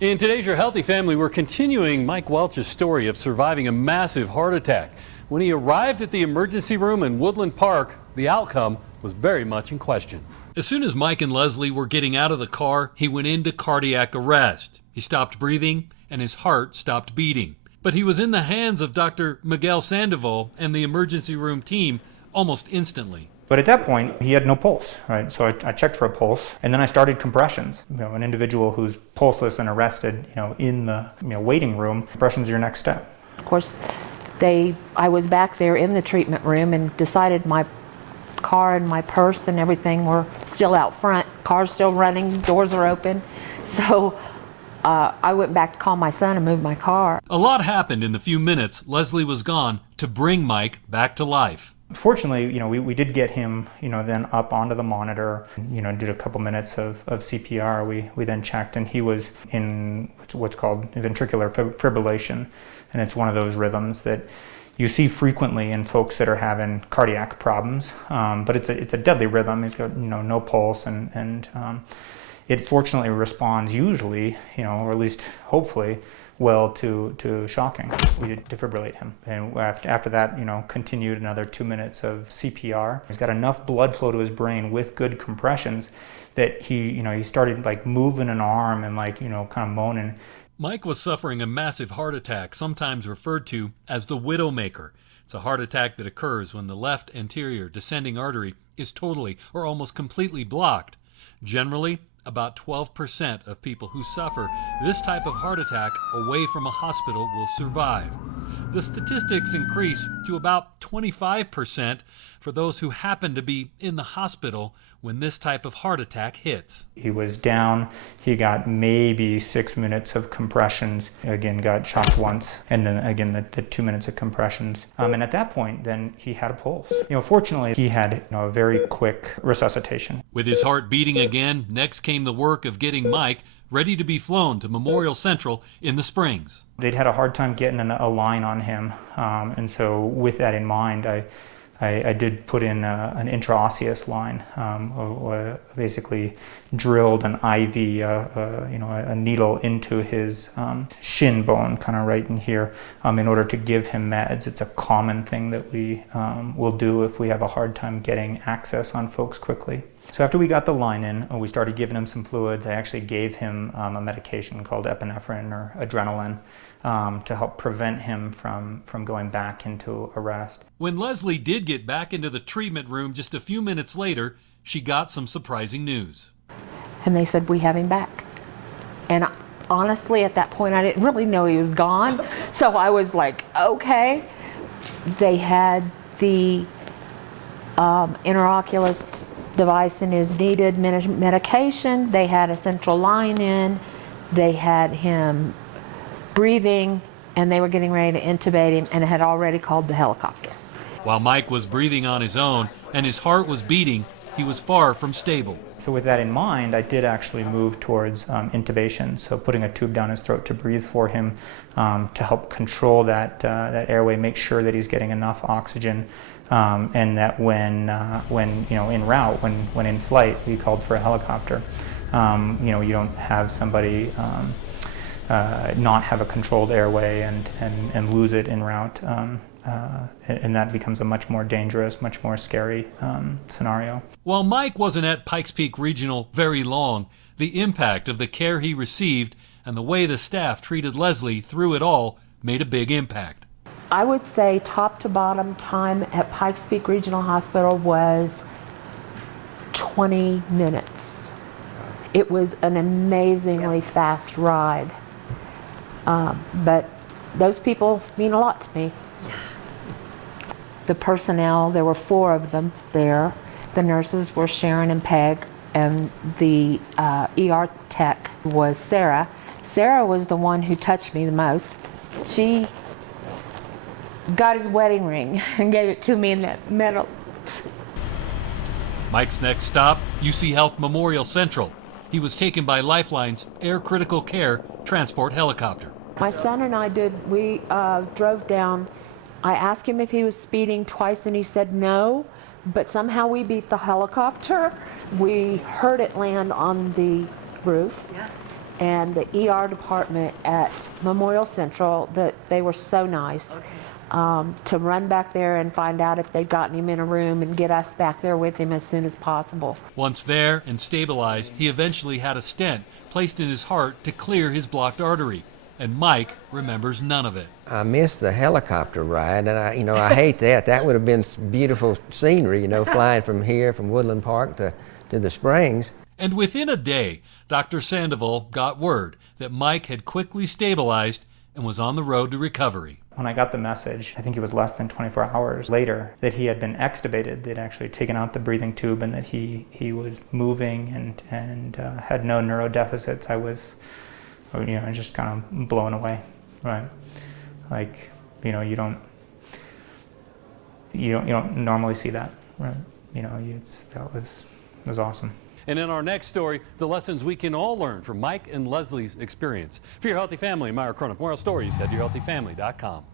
In today's Your Healthy Family, we're continuing Mike Welch's story of surviving a massive heart attack. When he arrived at the emergency room in Woodland Park, the outcome was very much in question. As soon as Mike and Lezlee were getting out of the car, he went into cardiac arrest. He stopped breathing and his heart stopped beating. But he was in the hands of Dr. Miguel Sandoval and the emergency room team almost instantly. But at that point, he had no pulse, right? So I checked for a pulse, and then I started compressions. An individual who's pulseless and arrested, in the waiting room, compressions are your next step. Of course, I was back there in the treatment room and decided my car and my purse and everything were still out front. Car's still running, doors are open. So I went back to call my son and move my car. A lot happened in the few minutes Lezlee was gone to bring Mike back to life. Fortunately, we did get him, then up onto the monitor, did a couple minutes of CPR. We then checked, and he was in what's called ventricular fibrillation, and it's one of those rhythms that you see frequently in folks that are having cardiac problems, but it's a deadly rhythm. He's got no pulse, and it fortunately responds usually, or at least hopefully, well to shocking. We did defibrillate him, and after that, continued another 2 minutes of CPR. He's got enough blood flow to his brain with good compressions that he started moving an arm and kind of moaning. Mike was suffering a massive heart attack, sometimes referred to as the widowmaker. It's a heart attack that occurs when the left anterior descending artery is totally or almost completely blocked. Generally, about 12% of people who suffer this type of heart attack away from a hospital will survive. The statistics increase to about 25% for those who happen to be in the hospital when this type of heart attack hits. He was down, he got maybe 6 minutes of compressions, again got shocked once, and then again the 2 minutes of compressions. And at that point, then he had a pulse. Fortunately, he had a very quick resuscitation. With his heart beating again, next came the work of getting Mike ready to be flown to Memorial Central in the Springs. They'd had a hard time getting a line on him, and so with that in mind, I did put in an intraosseous line, basically drilled an IV, a needle into his shin bone, kind of right in here, in order to give him meds. It's a common thing that we will do if we have a hard time getting access on folks quickly. So after we got the line in, we started giving him some fluids. I actually gave him a medication called epinephrine or adrenaline to help prevent him from going back into arrest. When Lezlee did get back into the treatment room just a few minutes later, she got some surprising news. And they said, we have him back. And honestly, at that point, I didn't really know he was gone. So I was like, okay. They had the intraocular device in his needed medication. They had a central line in. They had him breathing, and they were getting ready to intubate him, and had already called the helicopter. While Mike was breathing on his own and his heart was beating, he was far from stable. So with that in mind, I did actually move towards intubation, so putting a tube down his throat to breathe for him, to help control that airway, make sure that he's getting enough oxygen, and that when en route, when in flight, we called for a helicopter. You don't have somebody not have a controlled airway and lose it en route, and that becomes a much more dangerous, much more scary scenario. While Mike wasn't at Pikes Peak Regional very long, the impact of the care he received and the way the staff treated Lezlee through it all made a big impact. I would say top to bottom time at Pikes Peak Regional Hospital was 20 minutes. It was an amazingly fast ride. But those people mean a lot to me. The personnel, there were 4 of them there. The nurses were Sharon and Peg, and the ER tech was Sarah. Sarah was the one who touched me the most. She got his wedding ring and gave it to me in that metal. Mike's next stop, UCHealth Memorial Central. He was taken by Lifeline's Air Critical Care transport helicopter. My son and I we drove down. I asked him if he was speeding twice and he said no, but somehow we beat the helicopter. We heard it land on the roof. Yeah. and the ER department at Memorial Central, that they were so nice. To run back there and find out if they'd gotten him in a room and get us back there with him as soon as possible. Once there and stabilized, he eventually had a stent placed in his heart to clear his blocked artery. And Mike remembers none of it. I missed the helicopter ride, and I hate that. That would have been beautiful scenery, flying from here, from Woodland Park to the Springs. And within a day, Dr. Sandoval got word that Mike had quickly stabilized and was on the road to recovery. When I got the message, I think it was less than 24 hours later, that he had been extubated. They'd actually taken out the breathing tube, and that he was moving and had no neurodeficits. I was, just kind of blown away, right? Like, you don't normally see that, right? That was awesome. And in our next story, the lessons we can all learn from Mike and Lezlee's experience. For your healthy family, I'm Myra Cronin. For more stories, head to yourhealthyfamily.com.